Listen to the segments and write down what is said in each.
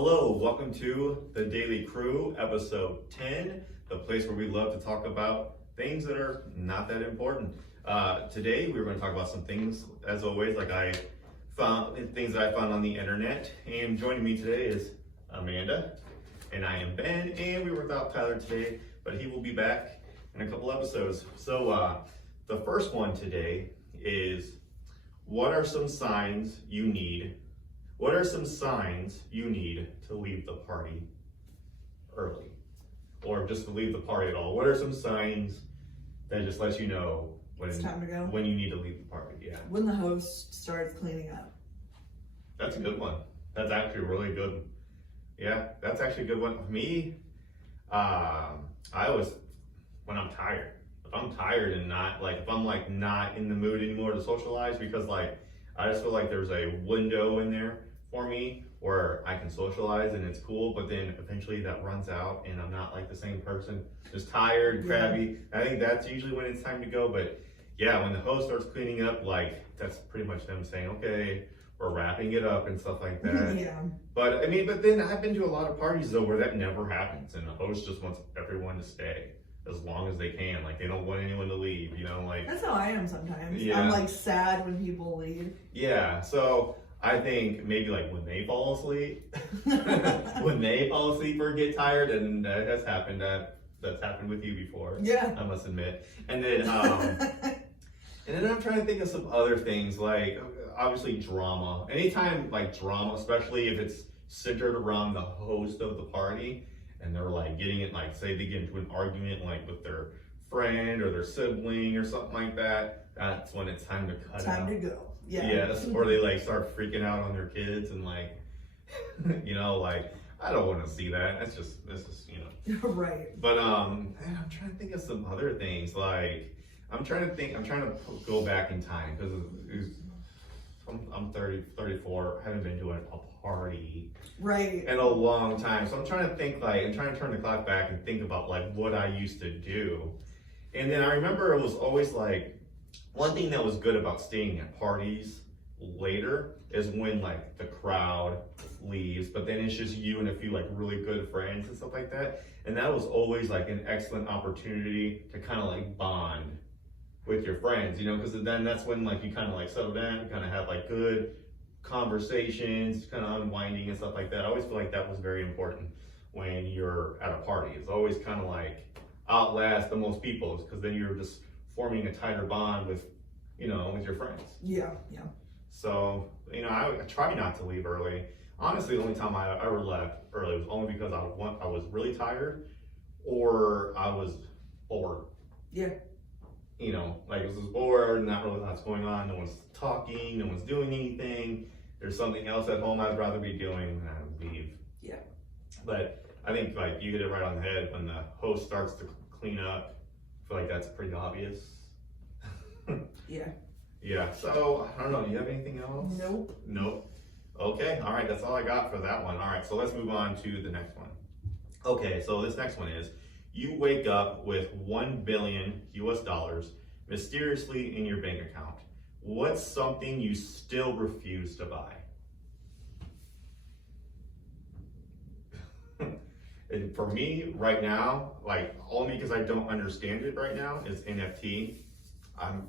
Hello, welcome to the Daily Crew, episode 10, the place where we love to talk about things that are not that important. Today, we're going to talk about some things, as always, things that I found on the internet. And joining me today is Amanda, and I am Ben, and we were without Tyler today, but he will be back in a couple episodes. So, the first one today is, what are some signs you need to leave the party early? Or just to leave the party at all? What are some signs that just lets you know when It's time to go. When you need to leave the party? Yeah. When the host starts cleaning up. That's a good one. That's actually a really good. Yeah, that's actually a good one. For me, I always, when I'm tired. If I'm tired and if I'm not in the mood anymore to socialize, because I just feel like there's a window in there for me where I can socialize and it's cool, but then eventually that runs out and I'm not like the same person, just tired, crabby. I think that's usually when it's time to go. But yeah, when the host starts cleaning up, that's pretty much them saying, okay, we're wrapping it up and stuff like that. Yeah. But then I've been to a lot of parties though where that never happens and the host just wants everyone to stay as long as they can. They don't want anyone to leave, That's how I am sometimes. Yeah. I'm sad when people leave. Yeah, so I think maybe when they fall asleep, or get tired, and that has happened. That's happened with you before. Yeah. I must admit. And then, and then I'm trying to think of some other things, obviously drama. Anytime drama, especially if it's centered around the host of the party, and they're getting it, say they get into an argument with their friend or their sibling or something like that, that's when it's time to cut out. Time to go. Yeah. Yes, or they start freaking out on their kids and I don't want to see that. That's just Right. But I'm trying to think of some other things. I'm trying to go back in time because I'm 34. I haven't been to a party in a long time. So I'm trying to think I'm trying to turn the clock back and think about what I used to do. And then I remember it was always one thing that was good about staying at parties later is when the crowd leaves, but then it's just you and a few really good friends and stuff like that. And that was always an excellent opportunity to kind of bond with your friends, because then that's when you kind of settle down, you kind of have good conversations, kind of unwinding and stuff like that. I always feel like that was very important when you're at a party. It's always kind of outlast the most people, because then you're just forming a tighter bond with your friends. Yeah. So, I try not to leave early. Honestly, the only time I ever left early was only because I was really tired or I was bored. Yeah. It was just bored, not really lots going on, no one's talking, no one's doing anything. There's something else at home I'd rather be doing than I would leave. Yeah. But I think you hit it right on the head when the host starts to clean up. I feel like that's pretty obvious. Yeah. Yeah, so I don't know, do you have anything else? Nope. Okay, all right, that's all I got for that one. All right, so let's move on to the next one. Okay, so this next one is, you wake up with $1 billion mysteriously in your bank account. What's something you still refuse to buy? And for me right now, only because I don't understand it right now, is NFT.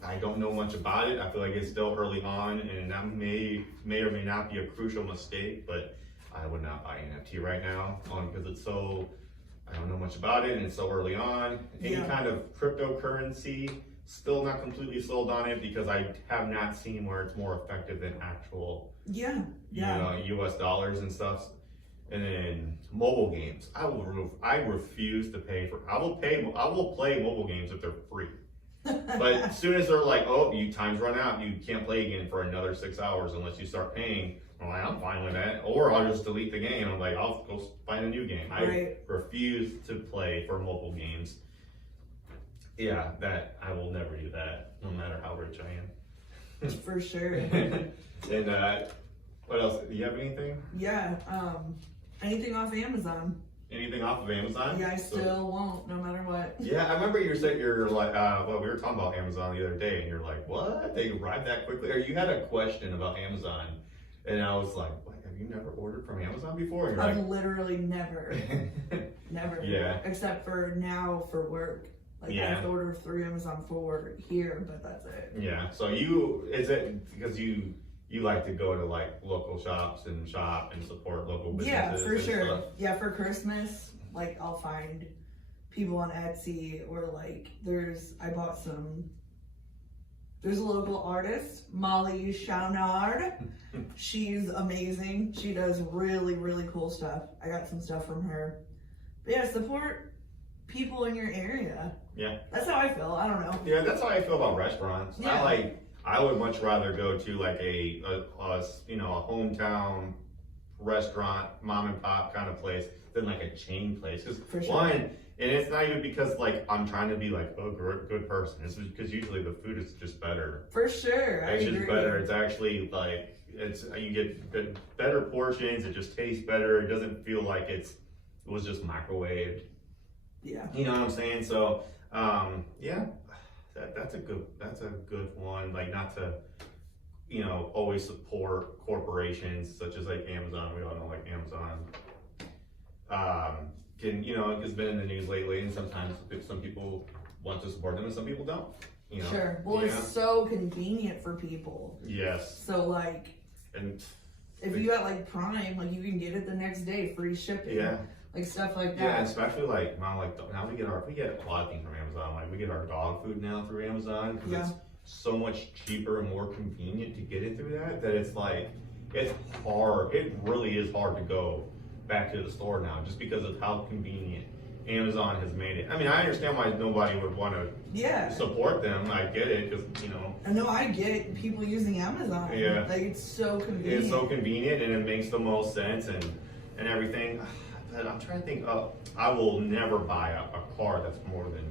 I don't know much about it. I feel like it's still early on, and that may or may not be a crucial mistake, but I would not buy NFT right now, only because I don't know much about it and it's so early on. Any kind of cryptocurrency, still not completely sold on it because I have not seen where it's more effective than actual US dollars and stuff. And then mobile games. I refuse to pay for. I will play mobile games if they're free. But as soon as they're time's run out, you can't play again for another 6 hours unless you start paying. I'm fine with that. Or I'll just delete the game. I'm I'll go find a new game. I refuse to play for mobile games. Yeah, that I will never do that, no matter how rich I am. For sure. And what else? Do you have anything? Yeah. Anything off Amazon. Anything off of Amazon? Yeah, I still won't, no matter what. Yeah, I remember you said you're we were talking about Amazon the other day, and you're what? They arrived that quickly? Or you had a question about Amazon, and I was have you never ordered from Amazon before? And you're I've literally never, never. Yeah. Except for now for work. Like, I have to order through Amazon for here, but that's it. Yeah. So is it because you like to go to like local shops and shop and support local businesses? Yeah, for and sure. stuff? Yeah, for Christmas, like I'll find people on Etsy or like there's a local artist, Molly Chaunard. She's amazing. She does really, really cool stuff. I got some stuff from her. But yeah, support people in your area. Yeah. That's how I feel. I don't know. Yeah, that's how I feel about restaurants. Yeah. I would much rather go to like a hometown restaurant, mom and pop kind of place than like a chain place. For sure. One, and it's not even because like I'm trying to be like a good person. It's because usually the food is just better. For sure. It's just better. It's actually like you get better portions. It just tastes better. It doesn't feel like it was just microwaved. Yeah. You know what I'm saying? So yeah, that's a good one. Like, not to always support corporations such as like Amazon. We all know like Amazon has been in the news lately, and sometimes some people want to support them and some people don't. Sure. Well, it's so convenient for people. Yes. So like, and if you got like Prime, like you can get it the next day, free shipping. Yeah. Like stuff like that. Yeah, especially like now we get a lot of things from Amazon. Like we get our dog food now through Amazon because it's so much cheaper and more convenient to get it through that it's like it's hard. It really is hard to go back to the store now just because of how convenient Amazon has made it. I mean, I understand why nobody would want to support them. I get it because I know, I get people using Amazon. Yeah. Like it's so convenient. It's so convenient and it makes the most sense and everything. But I'm trying to think. I will never buy a car that's more than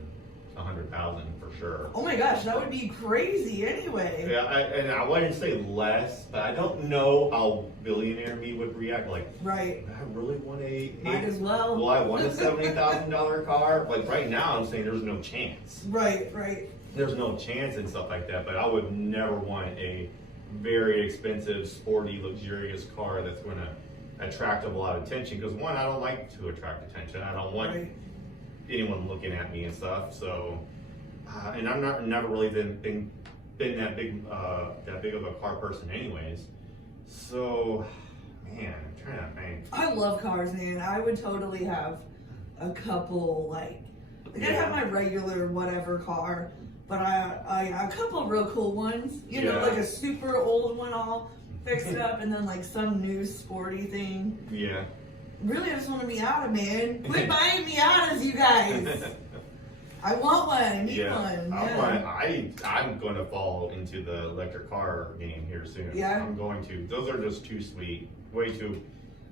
$100,000 for sure. Oh my gosh, that would be crazy anyway. Yeah, and I wouldn't say less, but I don't know how billionaire me would react. Like, right. I really want Might as well. Well, I want a $70,000 car. Like right now, I'm saying there's no chance. Right. There's no chance and stuff like that. But I would never want a very expensive, sporty, luxurious car that's going to attract a lot of attention. Because one, I don't like to attract attention. I don't want anyone looking at me and stuff. So, and I'm never really been that big of a car person, anyways. So, man, I'm trying to think. I love cars, man. I would totally have a couple like I'd have my regular whatever car, but a couple of real cool ones. You know, like a super old one all fixed up, and then like some new sporty thing. Yeah. Really, I just want a Miata, man. Quit buying Miatas, you guys. I want one. I need one. I'm going to fall into the electric car game here soon. Yeah. I'm going to. Those are just too sweet. Way too.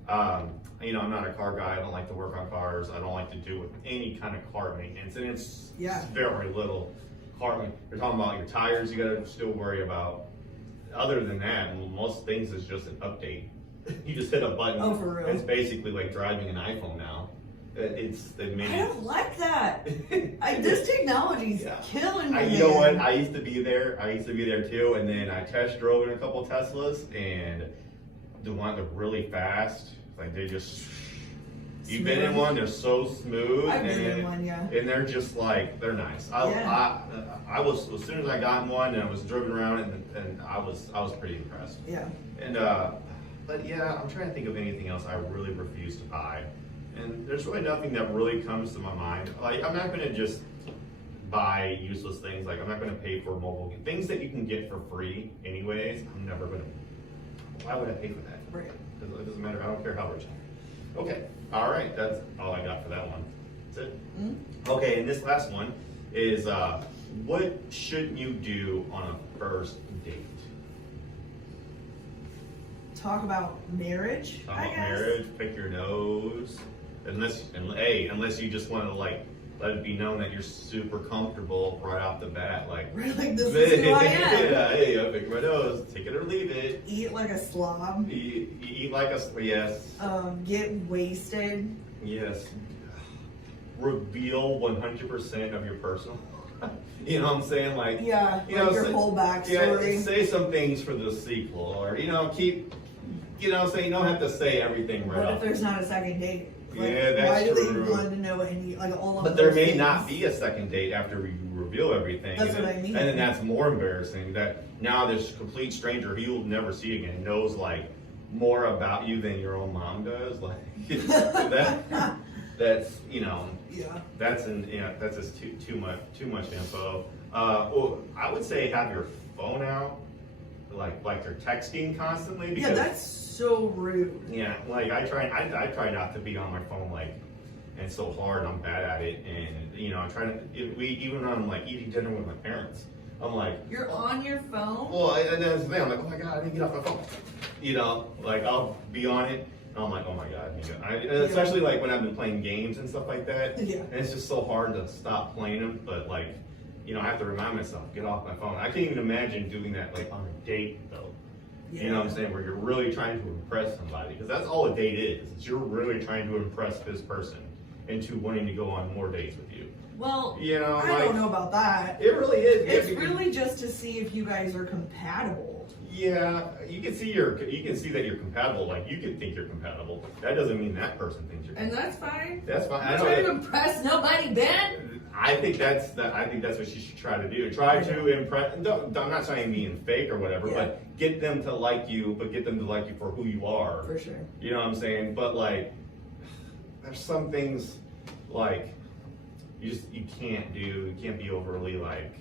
I'm not a car guy. I don't like to work on cars. I don't like to do with any kind of car maintenance, and it's very little car. You're talking about your tires. You got to still worry about. Other than that, most things is just an update. You just hit a button. Oh, for real? It's basically like driving an iPhone now. I don't like that. This technology's killing me. You know what? I used to be there too, and then I test drove in a couple Teslas, and the ones that are really fast, like they just. You've been in one, they're so smooth. I've been in one, yeah. And they're just like, they're nice. I was, as soon as I got in one and I was driven around and I was pretty impressed. Yeah. And, but yeah, I'm trying to think of anything else I really refuse to buy. And there's really nothing that really comes to my mind. Like, I'm not gonna just buy useless things. Like, I'm not gonna pay for mobile things that you can get for free anyways. I'm never gonna, why would I pay for that? Right. It doesn't matter, I don't care how rich I am. Okay, all right, that's all I got for that one. That's it. Mm-hmm. Okay, and this last one is what shouldn't you do on a first date? Talk about marriage. Pick your nose. Unless you just want to like let it be known that you're super comfortable right off the bat, like really, this is who I am. Yeah, hey, I pick my nose, take it or leave it. Eat like a slob. Eat like a yes. Get wasted. Yes. Reveal 100% of your personal. You know what I'm saying? Like your whole backstory. Yeah, say some things for the sequel, or keep you know, so you don't have to say everything right What off. if there's not a second date? Like, Yeah, that's why do true. they want to know all of But there those may things? not be a second date after you reveal everything. That's and what I mean. And then that's more embarrassing that now this complete stranger who you'll never see again knows like more about you than your own mom does. Like that's you know Yeah. that's just too much info. Well, I would say have your phone out, like they're texting constantly. Because, Yeah, that's so rude. yeah, like I try not to be on my phone like, and it's so hard. I'm bad at it, and you know I try to. Even when I'm like eating dinner with my parents, I'm like, You're on your phone? well, and then that's the thing. I'm like, oh my god, I need to get off my phone. You know, like I'll be on it, and I'm like, oh my god, and especially like when I've been playing games and stuff like that. Yeah. And it's just so hard to stop playing them, but like, you know, I have to remind myself, get off my phone. I can't even imagine doing that like on a date though. Yeah. You know what I'm saying? Where you're really trying to impress somebody, because that's all a date is. It's you're really trying to impress this person into wanting to go on more dates with you. Well, You know, I don't know about that. It really is. It's because- really just to see if you guys are compatible. Yeah, you can see that you're compatible. Like you can think you're compatible. That doesn't mean that person thinks you're. And that's fine. That's fine. I I'm know trying that- to impress nobody, Ben. I think that's what you should try to do. Try to impress. I'm not saying being fake or whatever, Yeah. but get them to like you. But get them to like you for who you are. For sure. You know what I'm saying? But like, there's some things like you can't do. You can't be overly like.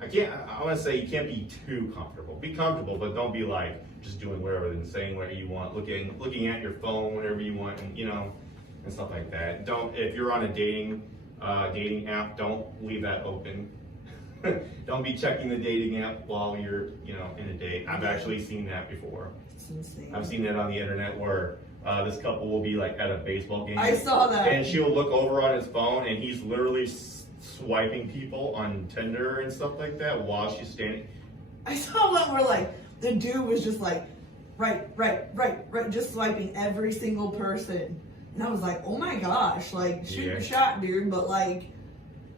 I want to say you can't be too comfortable. Be comfortable, but don't be like just doing whatever and saying whatever you want, looking at your phone whenever you want, and you know, and stuff like that. If you're on a dating app, don't leave that open. Don't be checking the dating app while you're, you know, in a date. I've actually seen that before. It's insane. I've seen that on the internet where this couple will be like at a baseball game. I saw that. And she'll look over on his phone and he's literally swiping people on Tinder and stuff like that while she's standing. I saw one where like the dude was just like right, just swiping every single person. And I was like, oh my gosh, like shoot your shot, dude. But like,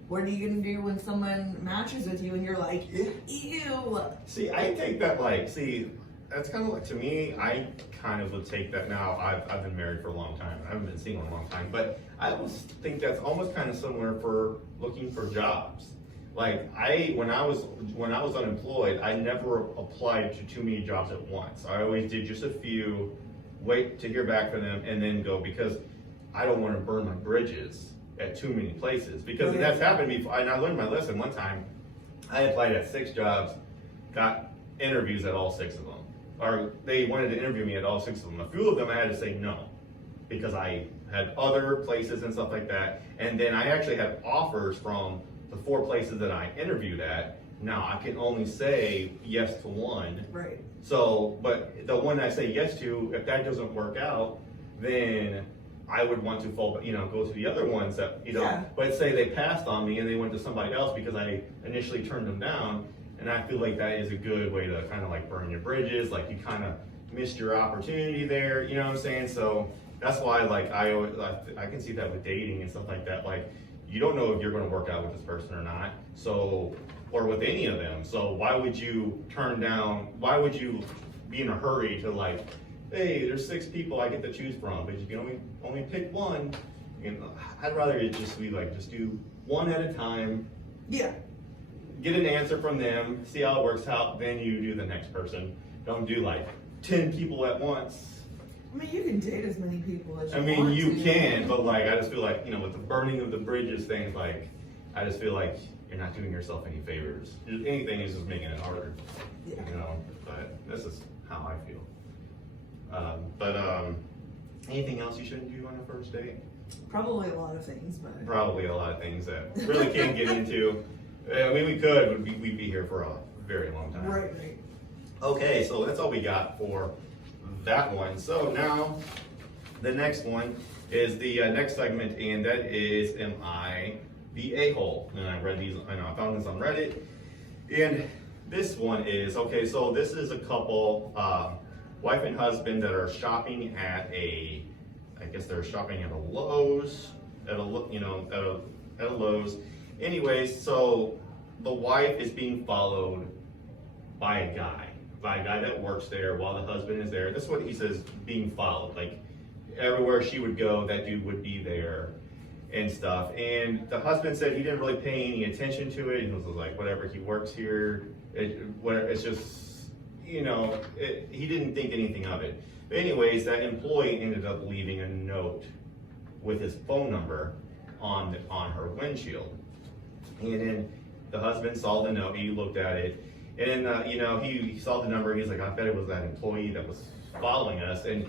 what are you gonna do when someone matches with you and you're like, ew? See, I take that that's kind of like, to me, I kind of would take that now. I've been married for a long time. I haven't been single in a long time, but I almost think that's almost kind of similar for looking for jobs. Like when I was unemployed, I never applied to too many jobs at once. I always did just a few, wait to hear back from them, and then go, because I don't want to burn my bridges at too many places. Because that's happened before, and I learned my lesson one time. I applied at 6 jobs, got interviews at all 6 of them. Or they wanted to interview me at all 6 of them. A few of them I had to say no, because I had other places and stuff like that. And then I actually had offers from the 4 places that I interviewed at. Now I can only say yes to one. Right. So, but the one I say yes to, if that doesn't work out, then I would want to go to the other ones that, Yeah. But say they passed on me and they went to somebody else because I initially turned them down. And I feel like that is a good way to kind of like burn your bridges. Like you kind of missed your opportunity there. You know what I'm saying? So that's why like I can see that with dating and stuff like that. Like you don't know if you're going to work out with this person or not. So, or with any of them. So why would you why would you be in a hurry to like, hey, there's 6 people I get to choose from, but you can only pick one. I'd rather it just be like, just do one at a time. Yeah. Get an answer from them, see how it works out, then you do the next person. Don't do like 10 people at once. I mean, you can date as many people as you I mean, want you to. can, but like, I just feel like, with the burning of the bridges thing, like, I just feel like you're not doing yourself any favors. Anything is just making it harder, Yeah. but this is how I feel. Anything else you shouldn't do on a first date? Probably a lot of things, but Probably a lot of things that really can't get into. I mean, we could, we'd be here for a very long time. right. Okay, so that's all we got for that one. So now, the next one is the next segment, and that is, am I the a-hole? And I found this on Reddit, and this one is, okay, so this is a couple, wife and husband that are shopping at they're shopping at a Lowe's, at a Lowe's. Anyways, so the wife is being followed by a guy. by a guy that works there while the husband is there. That's what he says, being followed. Like everywhere she would go, that dude would be there and stuff. And the husband said he didn't really pay any attention to it. He was like, whatever, he works here. It's just, you know, he didn't think anything of it. But anyways, that employee ended up leaving a note with his phone number on her windshield. And then the husband saw the note, he looked at it, and you know, he saw the number, and he's like, I bet it was that employee that was following us. And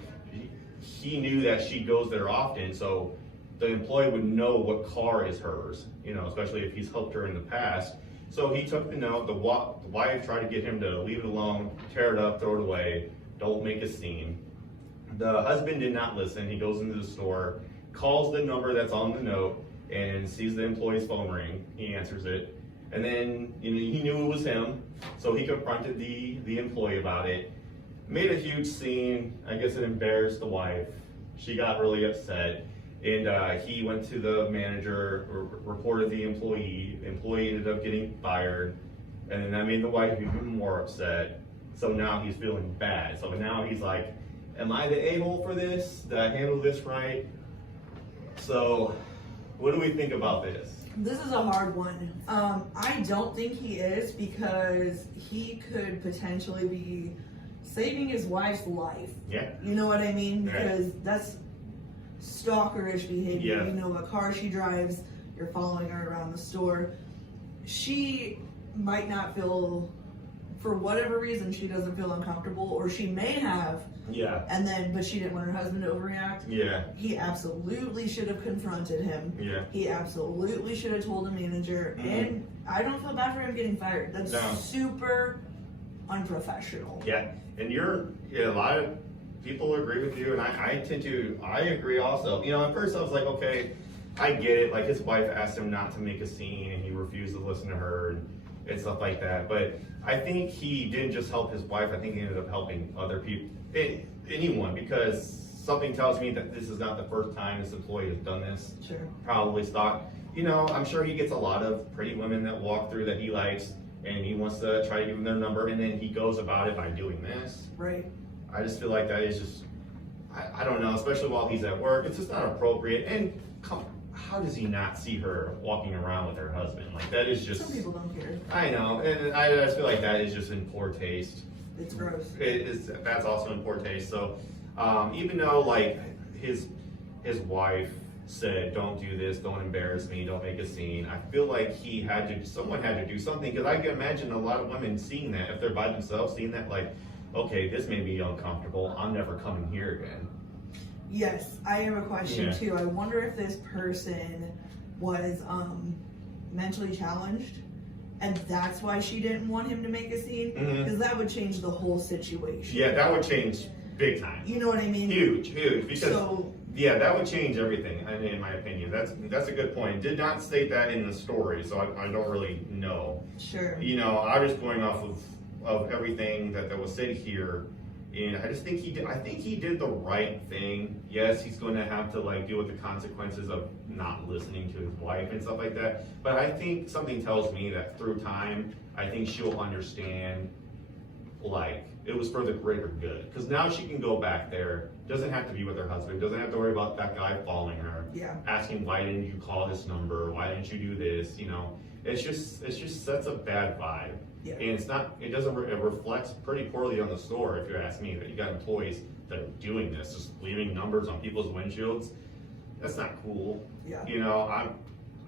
he knew that she goes there often, so the employee would know what car is hers, you know, especially if he's helped her in the past. So he took the note, the wife tried to get him to leave it alone, tear it up, throw it away, don't make a scene. The husband did not listen. He goes into the store, calls the number that's on the note, and sees the employee's phone ring. He answers it, and then, you know, he knew it was him, so he confronted the employee about it. Made a huge scene. I guess it embarrassed the wife. She got really upset, and he went to the manager, reported the employee. The employee ended up getting fired, and then that made the wife even more upset. So now he's feeling bad. So now he's like, am I the a-hole for this? Did I handle this right? So what do we think about this? This is a hard one. I don't think he is, because he could potentially be saving his wife's life. Yeah. You know what I mean? Right. Because that's stalkerish behavior. Yeah. You know what car she drives, you're following her around the store. She might not feel, for whatever reason, she doesn't feel uncomfortable, or she may have. Yeah. But she didn't want her husband to overreact. Yeah. He absolutely should have confronted him. Yeah. He absolutely should have told the manager. Mm-hmm. And I don't feel bad for him getting fired. That's No. super unprofessional. Yeah. And a lot of people agree with you, and I agree also. You know, at first I was like, okay, I get it. Like, his wife asked him not to make a scene, and he refused to listen to her and stuff like that. But I think he didn't just help his wife. I think he ended up helping other people, anyone, because something tells me that this is not the first time this employee has done this. Sure. Probably stalked. You know, I'm sure he gets a lot of pretty women that walk through that he likes, and he wants to try to give them their number, and then he goes about it by doing this. Right. I just feel like that is just, I don't know, especially while he's at work, it's just not appropriate. And how does he not see her walking around with her husband? Like, that is just... Some people don't care. I know, and I just feel like that is just in poor taste. It's gross. That's also in poor taste. So, even though, like, his wife said, don't do this, don't embarrass me, don't make a scene, I feel like someone had to do something, because I can imagine a lot of women seeing that, if they're by themselves, seeing that, like, okay, this made me uncomfortable, I'm never coming here again. Yes, I have a question Yeah. too. I wonder if this person was mentally challenged, and that's why she didn't want him to make a scene, because that would change the whole situation. Yeah, that would change big time. You know what I mean? Huge, because yeah, that would change everything, in my opinion. That's a good point. Did not state that in the story, so I don't really know. Sure. You know, I was going off of everything that was said here, and I just think he did the right thing. Yes, he's going to have to, like, deal with the consequences of not listening to his wife and stuff like that. But I think something tells me that through time, I think she'll understand, like, it was for the greater good. Because now she can go back there, doesn't have to be with her husband, doesn't have to worry about that guy following her, asking, why didn't you call this number? Why didn't you do this? You know, it just sets a bad vibe. Yeah. And it reflects pretty poorly on the store, if you ask me, that you got employees that are doing this, just leaving numbers on people's windshields. That's not cool. Yeah. You know,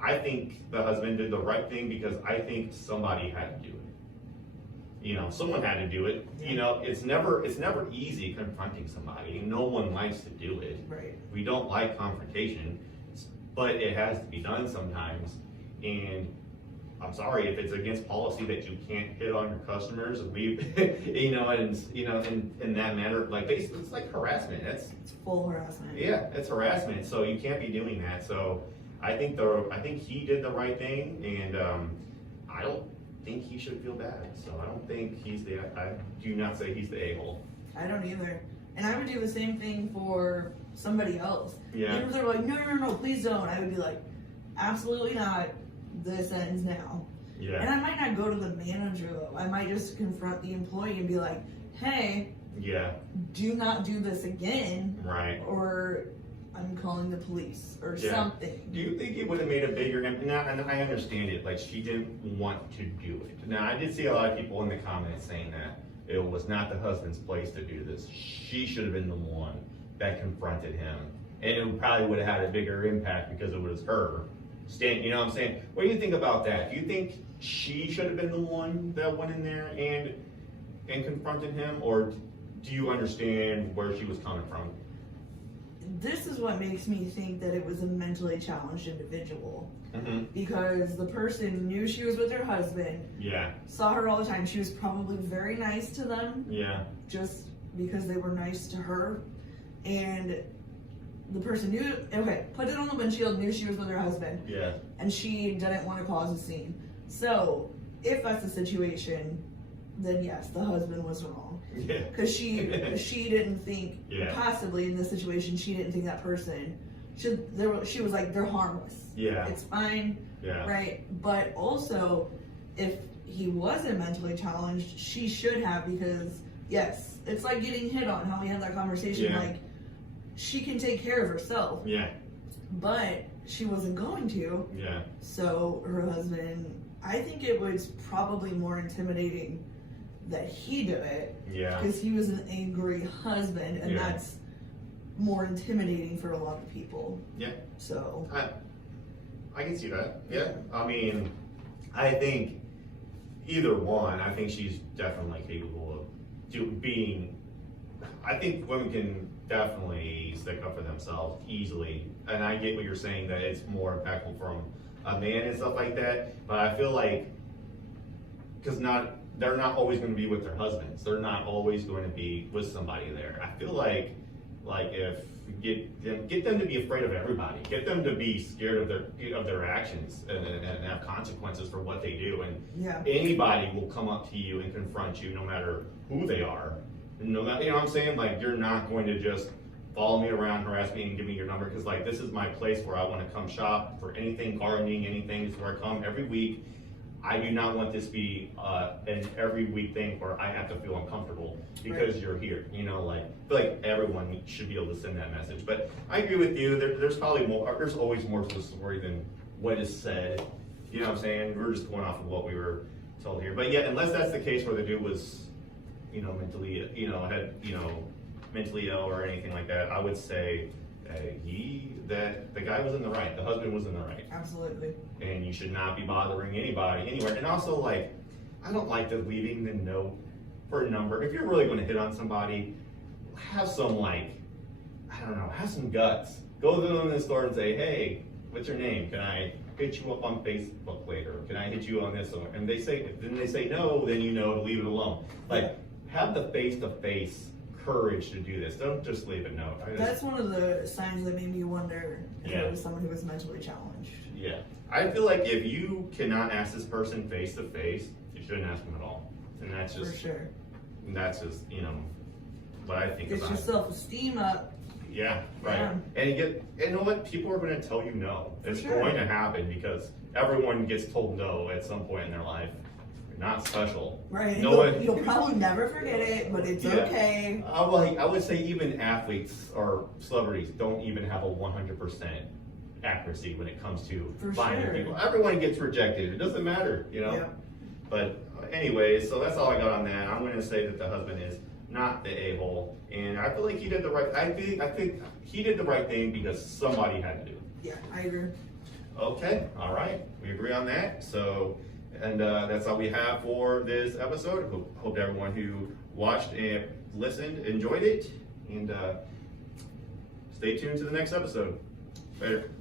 I think the husband did the right thing, because I think somebody had to do it. You know, someone had to do it. You know, it's never easy confronting somebody. No one likes to do it. Right. We don't like confrontation, but it has to be done sometimes. And I'm sorry if it's against policy that you can't hit on your customers. In that manner, like, basically, it's like harassment. It's full harassment. Yeah, it's harassment. So you can't be doing that. So I think he did the right thing, and I don't think he should feel bad. So I don't think I do not say he's the a-hole. I don't either. And I would do the same thing for somebody else. Yeah. Even if they're like, no, please don't, I would be like, absolutely not. This ends now. Yeah. And I might not go to the manager though. I might just confront the employee and be like, hey, Yeah. do not do this again. Right. Or I'm calling the police or Yeah. something. Do you think it would have made a bigger impact? Now, and I understand it. Like, she didn't want to do it. Now, I did see a lot of people in the comments saying that it was not the husband's place to do this. She should have been the one that confronted him. And it probably would have had a bigger impact because it was her. You know what I'm saying? What do you think about that? Do you think she should have been the one that went in there and confronted him? Or do you understand where she was coming from? This is what makes me think that it was a mentally challenged individual. Mm-hmm. Because the person knew she was with her husband, Yeah. saw her all the time. She was probably very nice to them. Yeah. Just because they were nice to her. And the person knew, okay, put it on the windshield, knew she was with her husband. Yeah. And she didn't want to cause a scene. So, if that's the situation, then yes, the husband was wrong. Yeah. Because she didn't think, Yeah. possibly in this situation, she didn't think that person, she was like, they're harmless. Yeah. It's fine, Yeah. right? But also, if he wasn't mentally challenged, she should have, because yes, it's like getting hit on, how we had that conversation, Yeah. like, she can take care of herself, Yeah. but she wasn't going to. Yeah. So her husband, I think it was probably more intimidating that he did it, Yeah. because he was an angry husband, and Yeah. that's more intimidating for a lot of people. Yeah. So I can see that. Yeah. I mean, I think either one, I think she's definitely capable of being. I think women can definitely stick up for themselves easily. And I get what you're saying, that it's more impactful from a man and stuff like that. But I feel like, because they're not always going to be with their husbands. They're not always going to be with somebody there. I feel like if get them to be afraid of everybody, get them to be scared of their actions and have consequences for what they do. And yeah, anybody will come up to you and confront you, no matter who they are. No matter, you know what I'm saying? Like, you're not going to just follow me around, harass me, and give me your number, because like, this is my place where I want to come shop for anything gardening, anything. This is where I come every week. I do not want this to be an every week thing where I have to feel uncomfortable because you're here. You know, like, I feel like everyone should be able to send that message. But I agree with you. There's probably more. There's always more to the story than what is said. You know what I'm saying? We're just going off of what we were told here. But yeah, unless that's the case where the dude was, mentally, mentally ill or anything like that, I would say that the guy was in the right. The husband was in the right. absolutely. And you should not be bothering anybody anywhere. And also, like, I don't like the leaving the note for a number. If you're really going to hit on somebody, have some, like, I don't know, have some guts. Go to them in the store and say, hey, what's your name? Can I hit you up on Facebook later? Can I hit you on this one? And they say no, then you know to leave it alone. Like, have the face-to-face courage to do this. Don't just leave a note. That's one of the signs that made me wonder if Yeah. it was someone who was mentally challenged. Yeah. I feel like if you cannot ask this person face to face, you shouldn't ask them at all. And that's just, For sure. what I think Get about your it. self-esteem up. Yeah, right. Yeah. And you know what? People are going to tell you no. It's sure. going to happen because everyone gets told no at some point in their life. You're not special. Right. No one. You'll probably never forget it, but it's Yeah. okay. I would say even athletes or celebrities don't even have a 100% accuracy when it comes to For finding sure. people. Everyone gets rejected. It doesn't matter, Yeah. But anyways, so that's all I got on that. I'm going to say that the husband is not the a-hole, and I feel like he did the right. I think he did the right thing because somebody had to do it. Yeah, I agree. Okay, all right, we agree on that. So, and that's all we have for this episode. Hope everyone who watched and listened enjoyed it, and stay tuned to the next episode. Later.